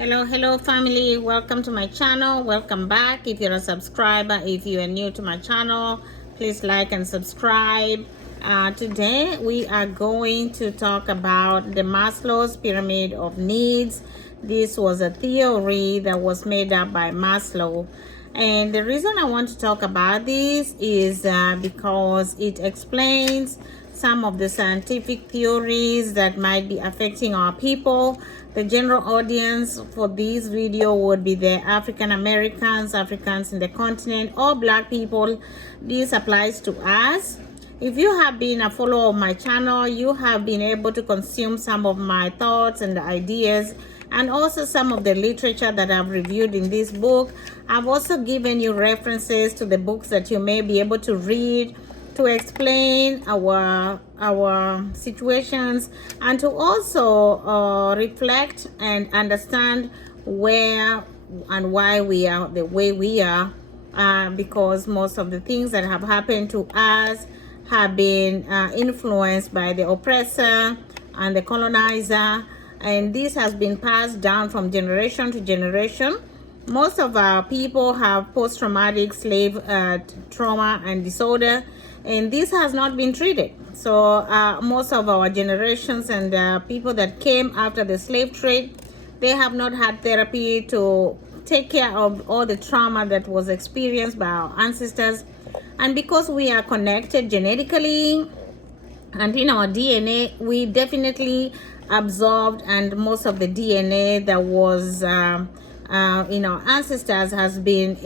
Hello family, welcome to my channel. Welcome back. If you're a subscriber, if you are new to my channel, please like and subscribe. Today we are going to talk about the Maslow's pyramid of needs. This was a theory that was made up by Maslow, and the reason I want to talk about this is because it explains some of the scientific theories that might be affecting our people. The general audience for this video would be the African Americans, Africans in the continent, or Black people. This applies to us. If you have been a follower of my channel, you have been able to consume some of my thoughts and ideas, and also some of the literature that I've reviewed in this book. I've also given you references to the books that you may be able to read to explain our situations, and to also reflect and understand where and why we are the way we are, because most of the things that have happened to us have been influenced by the oppressor and the colonizer, and this has been passed down from generation to generation. Most of our people have post-traumatic slave trauma and disorder, and this has not been treated. So most of our generations and people that came after the slave trade, they have not had therapy to take care of all the trauma that was experienced by our ancestors. And because we are connected genetically and in our DNA, we definitely absorbed, and most of the DNA that was in our ancestors has been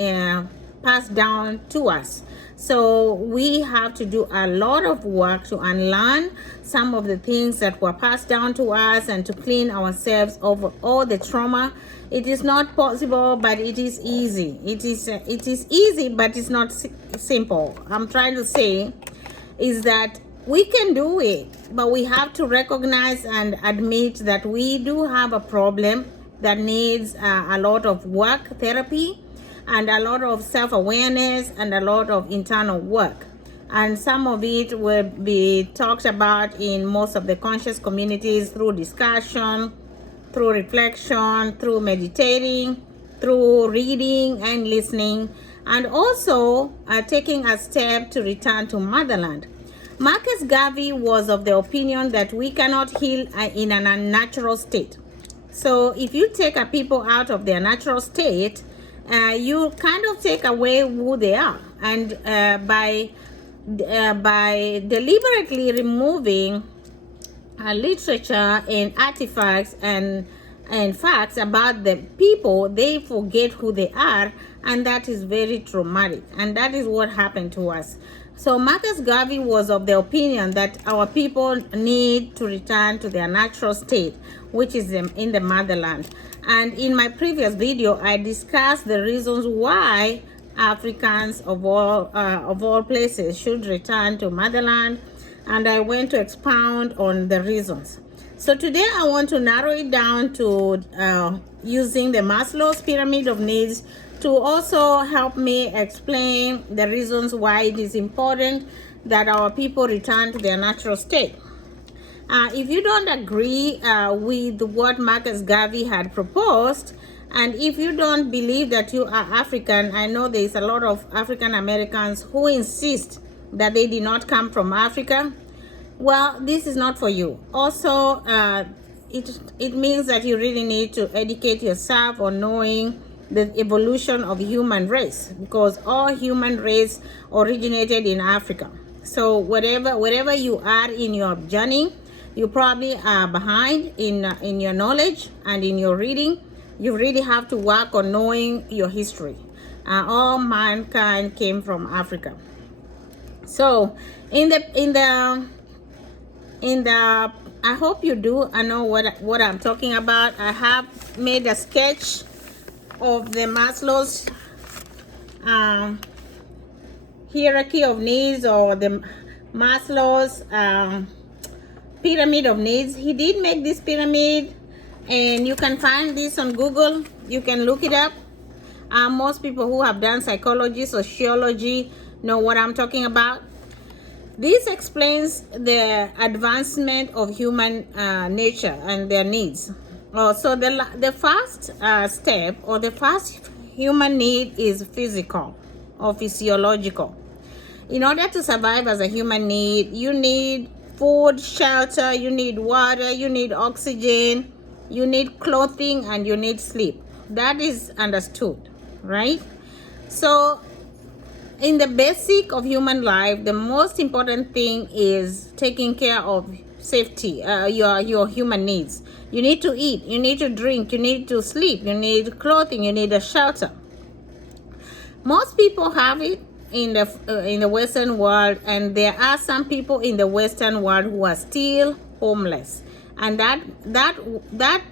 passed down to us. So we have to do a lot of work to unlearn some of the things that were passed down to us and to clean ourselves of all the trauma. It is not possible, but it is easy. It is easy, but it's not simple. I'm trying to say is that we can do it, but we have to recognize and admit that we do have a problem that needs a lot of work, therapy, and a lot of self-awareness, and a lot of internal work. And some of it will be talked about in most of the conscious communities through discussion, through reflection, through meditating, through reading and listening, and also taking a step to return to motherland. Marcus Garvey was of the opinion that we cannot heal in an unnatural state. So if you take a people out of their natural state, you kind of take away who they are. And by deliberately removing literature and artifacts and facts about the people, they forget who they are, and that is very traumatic, and that is what happened to us. So Marcus Garvey was of the opinion that our people need to return to their natural state, which is in the motherland. And in my previous video, I discussed the reasons why Africans of all places should return to motherland, and I went to expound on the reasons. So today I want to narrow it down to using the Maslow's pyramid of needs to also help me explain the reasons why it is important that our people return to their natural state. If you don't agree with what Marcus Garvey had proposed, and if you don't believe that you are African, I know there is a lot of African Americans who insist that they did not come from Africa. Well, this is not for you. Also, it means that you really need to educate yourself on knowing the evolution of human race, because all human race originated in Africa. So wherever you are in your journey, you probably are behind in your knowledge and in your reading. You really have to work on knowing your history. All mankind came from Africa. So in the I hope you do. I know what I'm talking about. I have made a sketch of the Maslow's hierarchy of needs, or the Maslow's pyramid of needs. He did make this pyramid, and you can find this on Google. You can look it up. Most people who have done psychology, sociology know what I'm talking about. This explains the advancement of human nature and their needs. So the first step, or the first human need, is physical or physiological. In order to survive as a human need, you need food, shelter, you need water, you need oxygen, you need clothing, and you need sleep. That is understood, right? So in the basic of human life, the most important thing is taking care of safety, your human needs. You need to eat, you need to drink, you need to sleep, you need clothing, you need a shelter. Most people have it in the Western world, and there are some people in the Western world who are still homeless, and that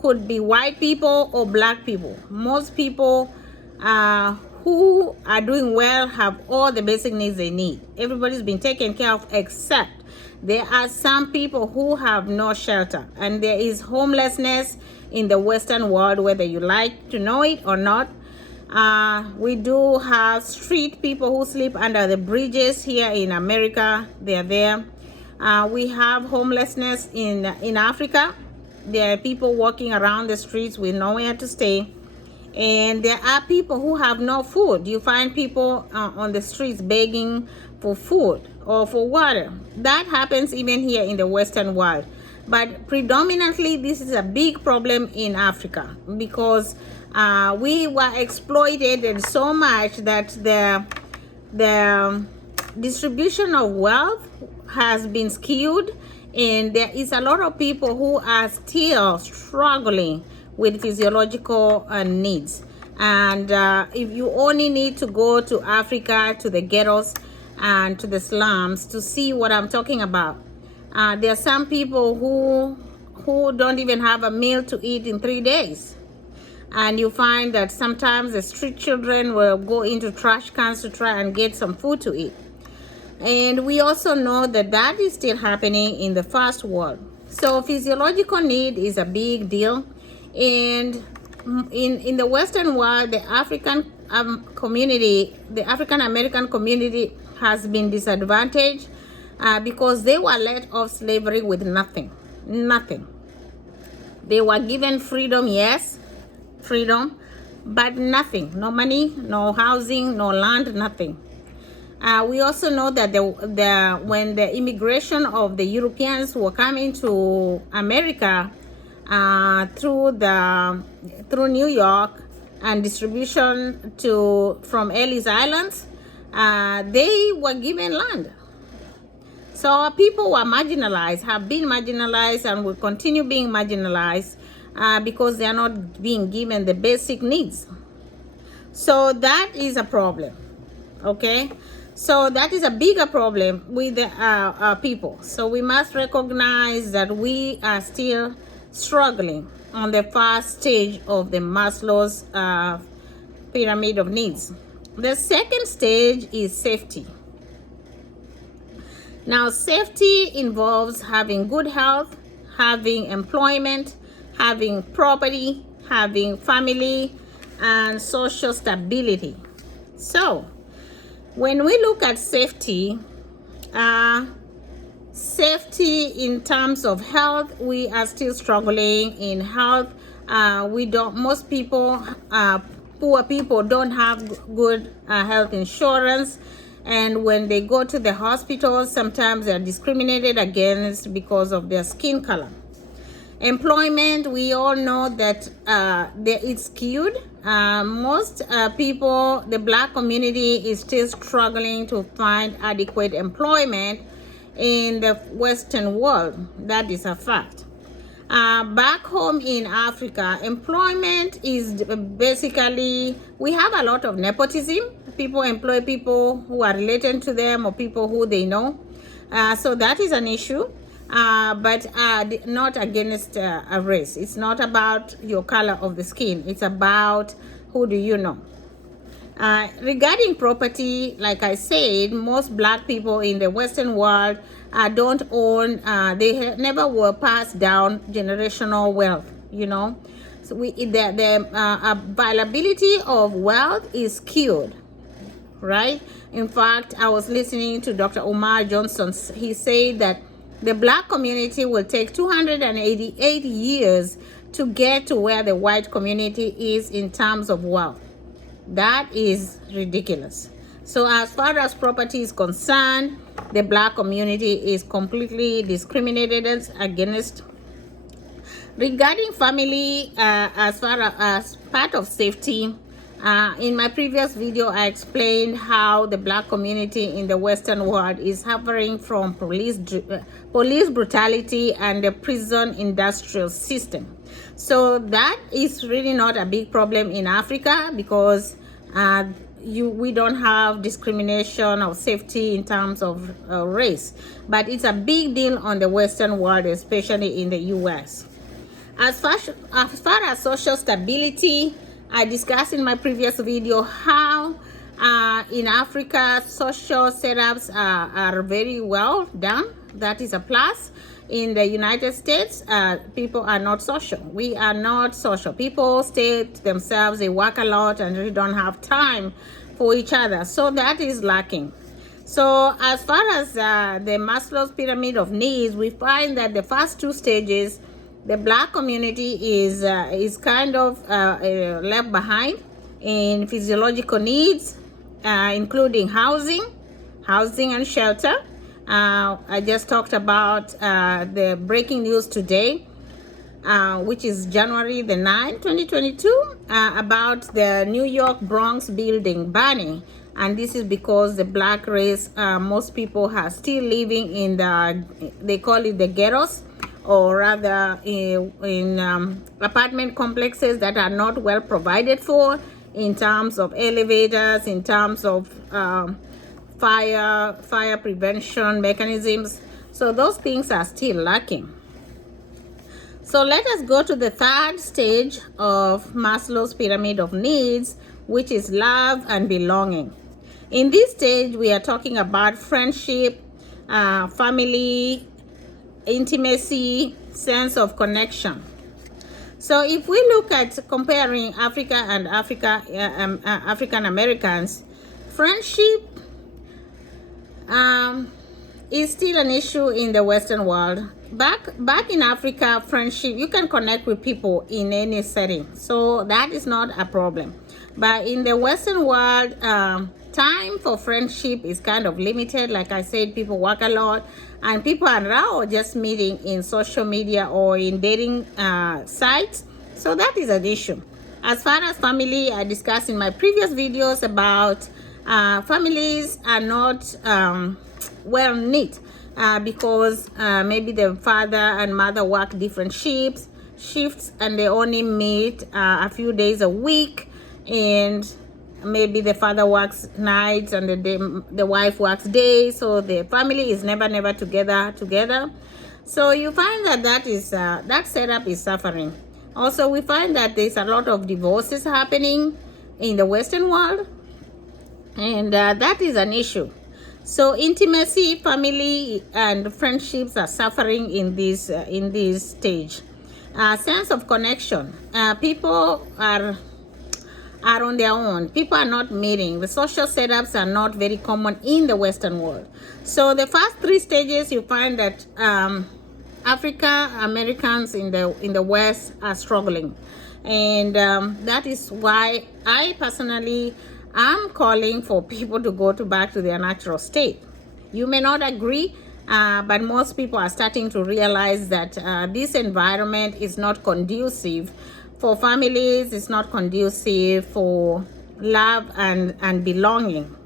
could be white people or black people. Most people who are doing well have all the basic needs they need. Everybody's been taken care of, except there are some people who have no shelter, and there is homelessness in the Western world, whether you like to know it or not. We do have street people who sleep under the bridges here in America. They are there. We have homelessness in Africa. There are people walking around the streets with nowhere to stay. And there are people who have no food. You find people on the streets begging for food or for water. That happens even here in the Western world. But predominantly, this is a big problem in Africa, because we were exploited so much that the distribution of wealth has been skewed, and there is a lot of people who are still struggling with physiological needs. And if you only need to go to Africa, to the ghettos and to the slums to see what I'm talking about. There are some people who don't even have a meal to eat in 3 days. And you find that sometimes the street children will go into trash cans to try and get some food to eat. And we also know that that is still happening in the first world. So physiological need is a big deal. And in the Western world, the African community, the African American community, has been disadvantaged because they were let off slavery with nothing. They were given freedom, yes, freedom, but nothing. No money, no housing, no land, nothing. We also know that when the immigration of the Europeans were coming to America through New York and distribution from Ellis Islands, they were given land. So people were marginalized, have been marginalized, and will continue being marginalized because they are not being given the basic needs. So that is a problem, okay? So that is a bigger problem with the people. So we must recognize that we are still struggling on the first stage of the Maslow's pyramid of needs. The second stage is safety. Now, safety involves having good health, having employment, having property, having family, and social stability. So when we look at safety, safety in terms of health, we are still struggling in health. Most people, poor people, don't have good health insurance. And when they go to the hospitals, sometimes they're discriminated against because of their skin color. Employment, we all know that it's skewed. Most people, the black community is still struggling to find adequate employment in the Western world. That is a fact. Back home in Africa, employment is basically, we have a lot of nepotism. People employ people who are related to them or people who they know. So that is an issue, but not against a race. It's not about your color of the skin. It's about who do you know. Regarding property, like I said, most black people in the Western world don't own, they never were passed down generational wealth, you know. So the availability of wealth is skewed, right? In fact, I was listening to Dr. Umar Johnson. He said that the black community will take 288 years to get to where the white community is in terms of wealth. That is ridiculous. So as far as property is concerned, the black community is completely discriminated against. Regarding family, as far as part of safety, in my previous video, I explained how the black community in the Western world is suffering from police brutality and the prison industrial system. So that is really not a big problem in Africa because we don't have discrimination or safety in terms of race. But it's a big deal on the Western world, especially in the US. As far as social stability, I discussed in my previous video how in Africa social setups are very well done. That is a plus. In the United States, people are not social. We are not social. People stay to themselves, they work a lot and really don't have time for each other. So that is lacking. So as far as the Maslow's pyramid of needs, we find that the first two stages, the black community is kind of left behind in physiological needs, including housing and shelter. I just talked about the breaking news today, which is January the 9th, 2022, about the New York Bronx building burning. And this is because the black race, most people are still living in they call it the ghettos, or rather in apartment complexes that are not well provided for in terms of elevators, in terms of fire prevention mechanisms. So those things are still lacking. So let us go to the third stage of Maslow's pyramid of needs, which is love and belonging. In this stage, we are talking about friendship, family, intimacy, sense of connection. So if we look at comparing Africa and African Americans, friendship is still an issue in the Western world. Back in Africa, friendship, you can connect with people in any setting, so that is not a problem. But in the Western world, time for friendship is kind of limited. Like I said, people work a lot, and people are now just meeting in social media or in dating sites. So that is an issue. As far as family, I discussed in my previous videos about families are not well knit because maybe the father and mother work different shifts and they only meet a few days a week, and maybe the father works nights and the wife works days, so the family is never together. So you find that setup is suffering. Also, we find that there's a lot of divorces happening in the Western world, and that is an issue. So intimacy, family, and friendships are suffering in this stage. Sense of connection. People are on their own. People are not meeting. The social setups are not very common in the Western world. So the first three stages, you find that African Americans in the West are struggling, and that is why I personally am calling for people to go back to their natural state. You may not agree, but most people are starting to realize that this environment is not conducive for families. It's not conducive for love and belonging.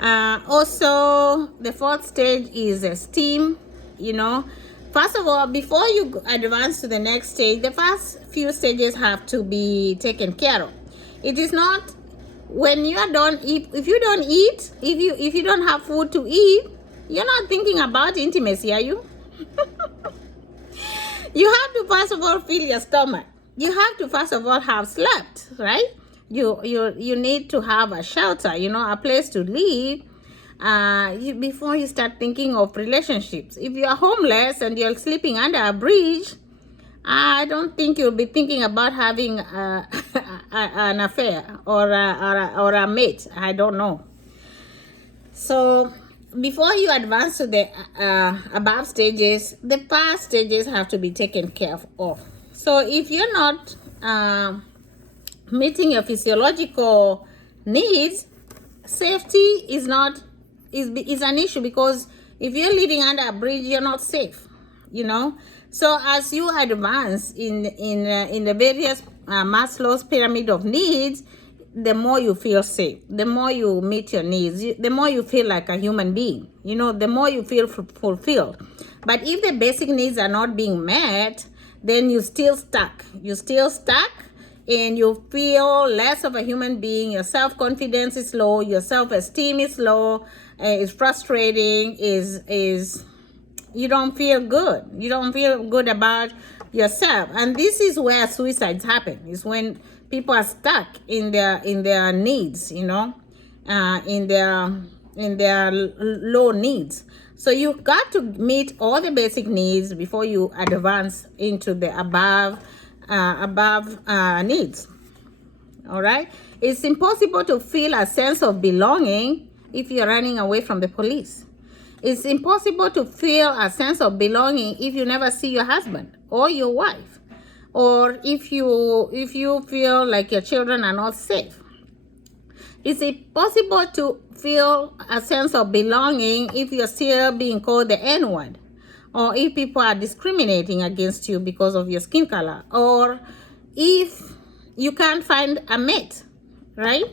Also, the fourth stage is esteem. First of all, before you advance to the next stage, the first few stages have to be taken care of. It is not when you are done. If you don't eat, if you don't have food to eat, you're not thinking about intimacy, are you? You have to first of all fill your stomach. You have to first of all have slept, right? You need to have a shelter, a place to live. Before you start thinking of relationships. If you are homeless and you're sleeping under a bridge, I don't think you'll be thinking about having an affair or a mate. I don't know. So before you advance to the above stages, the past stages have to be taken care of. So if you're not meeting your physiological needs, safety is not is an issue, because if you're living under a bridge, you're not safe, you know. So as you advance in the various Maslow's pyramid of needs, the more you feel safe, the more you meet your needs, the more you feel like a human being, you know, the more you feel fulfilled. But if the basic needs are not being met, then you're still stuck. And you feel less of a human being. Your self-confidence is low, your self-esteem is low, it's frustrating, is you don't feel good. You don't feel good about yourself. And this is where suicides happen. Is when people are stuck in their needs, you know, in their low needs. So you got to meet all the basic needs before you advance into the above needs. All right. It's impossible to feel a sense of belonging if you're running away from the police. It's impossible to feel a sense of belonging if you never see your husband or your wife, or if you feel like your children are not safe. It's impossible to feel a sense of belonging if you're still being called the N-word, or if people are discriminating against you because of your skin color, or if you can't find a mate, right?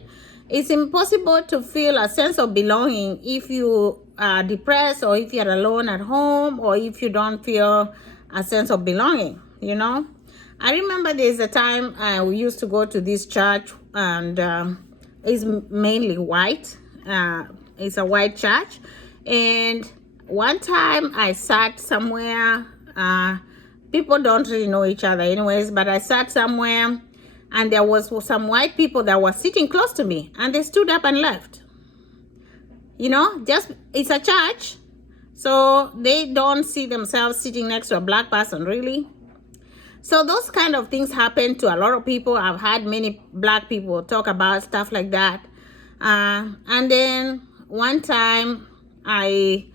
It's impossible to feel a sense of belonging if you are depressed, or if you're alone at home, or if you don't feel a sense of belonging, you know? I remember there's a time we used to go to this church, and it's mainly white. It's a white church. And one time I sat somewhere, people don't really know each other anyways, but I sat somewhere and there was some white people that were sitting close to me, and they stood up and left. You know, just, it's a church, so they don't see themselves sitting next to a black person, really. So those kind of things happen to a lot of people. I've had many black people talk about stuff like that. And then one time I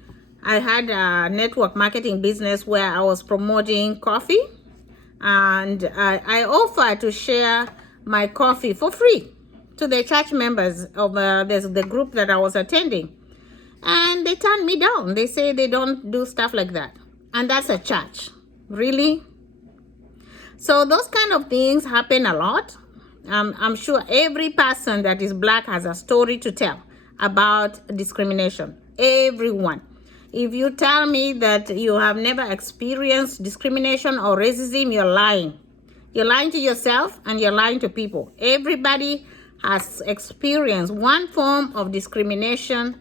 had a network marketing business where I was promoting coffee, and I offered to share my coffee for free to the church members of the group that I was attending. And they turned me down. They say they don't do stuff like that. And that's a church. Really? So those kind of things happen a lot. I'm sure every person that is black has a story to tell about discrimination. Everyone. If you tell me that you have never experienced discrimination or racism, you're lying. You're lying to yourself, and you're lying to people. Everybody has experienced one form of discrimination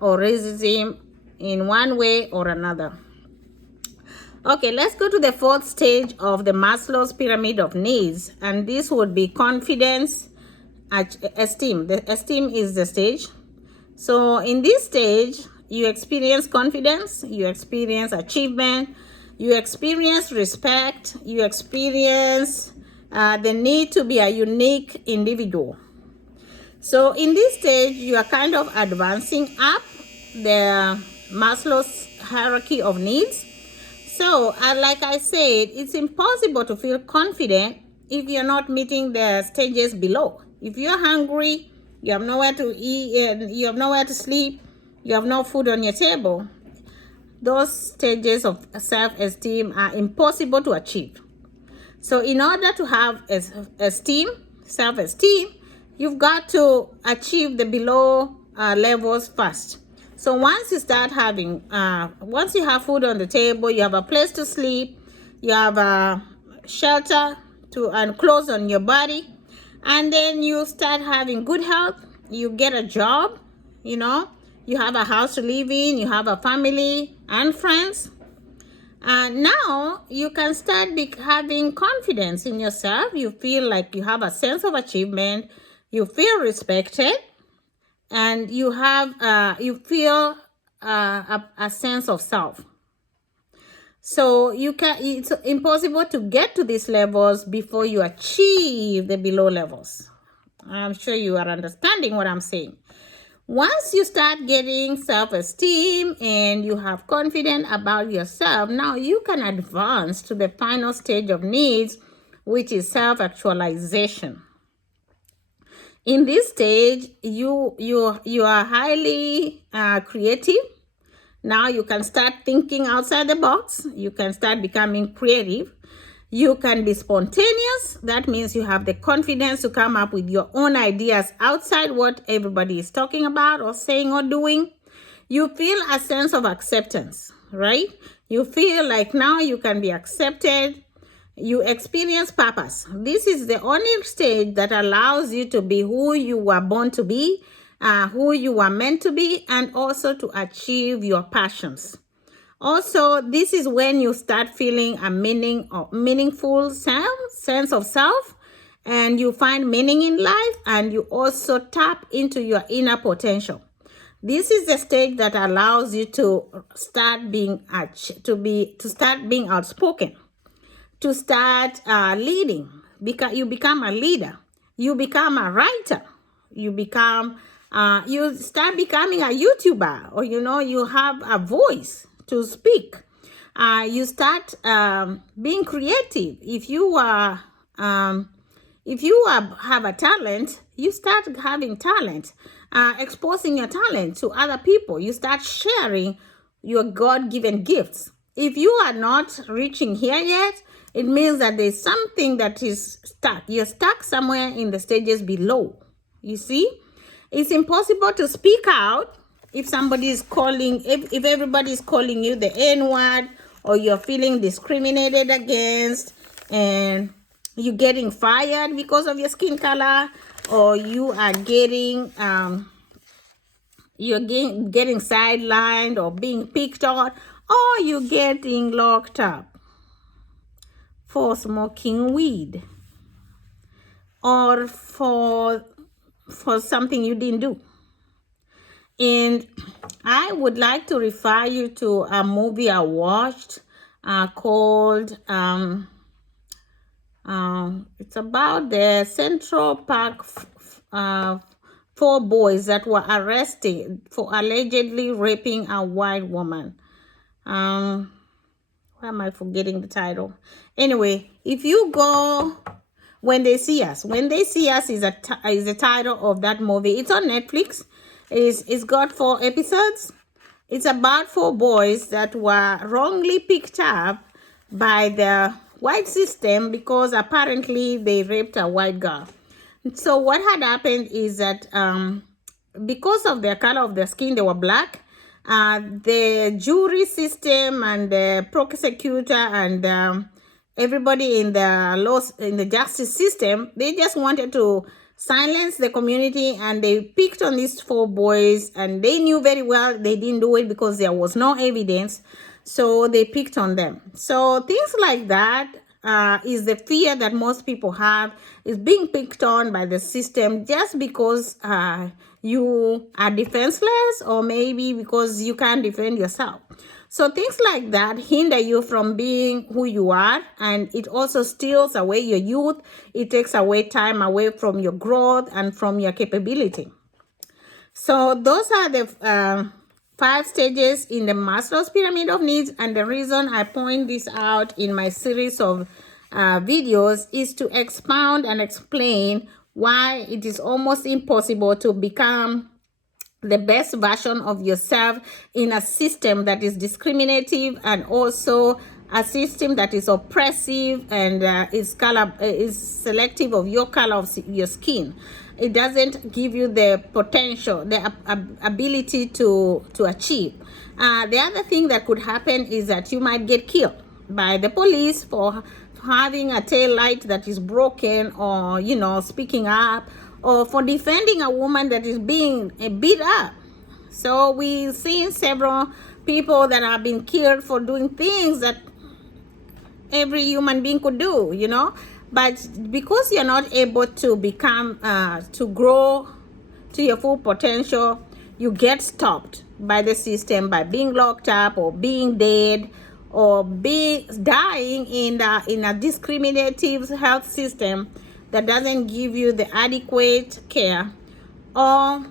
or racism in one way or another. Okay, let's go to the fourth stage of the Maslow's pyramid of needs, and this would be confidence, esteem. The esteem is the stage. So in this stage, you experience confidence, you experience achievement, you experience respect, you experience the need to be a unique individual. So in this stage, you are kind of advancing up the Maslow's hierarchy of needs. So, like I said, it's impossible to feel confident if you're not meeting the stages below. If you're hungry, you have nowhere to eat, you have nowhere to sleep, you have no food on your table, those stages of self-esteem are impossible to achieve. So in order to have esteem, self-esteem, you've got to achieve the below levels first. So once you start having, once you have food on the table, you have a place to sleep, you have a shelter and clothes on your body, and then you start having good health, you get a job, you know, you have a house to live in, you have a family and friends. Now you can start having confidence in yourself. You feel like you have a sense of achievement, you feel respected, and you have you feel a sense of self. So it's impossible to get to these levels before you achieve the below levels. I'm sure you are understanding what I'm saying. Once you start getting self-esteem and you have confidence about yourself, now you can advance to the final stage of needs, which is self-actualization. In this stage, you are highly creative. Now you can start thinking outside the box. You can start becoming creative. You can be spontaneous. That means you have the confidence to come up with your own ideas outside what everybody is talking about or saying or doing. You feel a sense of acceptance, right? You feel like now you can be accepted. You experience purpose. This is the only stage that allows you to be who you were born to be, who you were meant to be, and also to achieve your passions. Also, this is when you start feeling a meaningful sense of self, and you find meaning in life, and you also tap into your inner potential. This is the stage that allows you to start being outspoken, to start leading, because you become a leader, you become a writer, you start becoming a YouTuber, or you have a voice to speak. You start being creative. If you have a talent, you start having talent, exposing your talent to other people. You start sharing your God-given gifts. If you are not reaching here yet, it means that there's something that is stuck. You're stuck somewhere in the stages below. You see, it's impossible to speak out if somebody is calling, if everybody is calling you the N-word, or you're feeling discriminated against, and you're getting fired because of your skin color, or you are getting getting sidelined, or being picked on, or you're getting locked up for smoking weed, or for something you didn't do. And I would like to refer you to a movie I watched called it's about the Central Park 4 boys that were arrested for allegedly raping a white woman. Why am I forgetting the title? Anyway, if you go, When They See Us. When They See Us is the title of that movie. It's on Netflix. It's got 4 episodes. It's about 4 boys that were wrongly picked up by the white system because apparently they raped a white girl. So what had happened is that because of the color of their skin, they were black. The jury system and the prosecutor and everybody in the justice system, they just wanted to silence the community, and they picked on these 4 boys, and they knew very well they didn't do it because there was no evidence. So they picked on them. So things like that is the fear that most people have, is being picked on by the system just because you are defenseless, or maybe because you can't defend yourself. So things like that hinder you from being who you are, and it also steals away your youth. It takes away time away from your growth and from your capability. So those are the 5 stages in the Maslow's pyramid of needs, and the reason I point this out in my series of videos is to expound and explain why it is almost impossible to become the best version of yourself in a system that is discriminative, and also a system that is oppressive and is selective of your color of your skin. It doesn't give you the potential, the ability to achieve. The other thing that could happen is that you might get killed by the police for having a tail light that is broken, or speaking up, or for defending a woman that is being beat up. So we've seen several people that have been killed for doing things that every human being could do, But because you're not able to become, to grow to your full potential, you get stopped by the system by being locked up, or being dead, or dying in a discriminative health system that doesn't give you the adequate care, or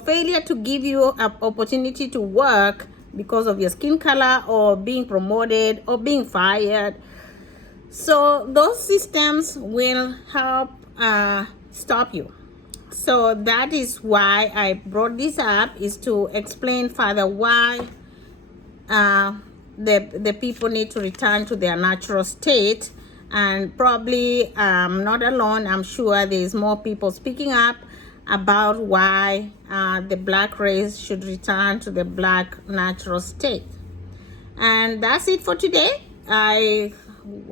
failure to give you an opportunity to work because of your skin color, or being promoted, or being fired. So those systems will help stop you. So that is why I brought this up, is to explain further why the people need to return to their natural state. And probably not alone. I'm sure there's more people speaking up about why the black race should return to the black natural state. And that's it for today. I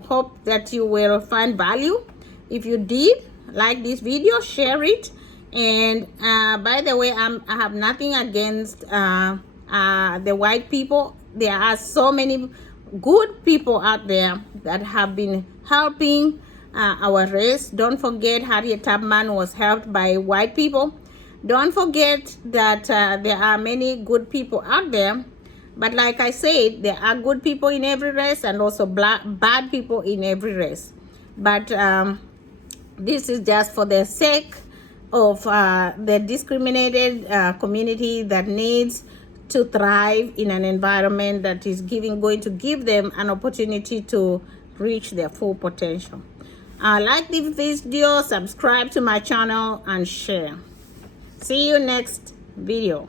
hope that you will find value. If you did like this video, share it. And by the way, I have nothing against the white people. There are so many good people out there that have been helping our race. Don't forget, Harriet Tubman was helped by white people. Don't forget that there are many good people out there. But like I said, there are good people in every race and also bad people in every race. But this is just for the sake of the discriminated community that needs to thrive in an environment that is going to give them an opportunity to reach their full potential. Like this video, subscribe to my channel, and share. See you next video.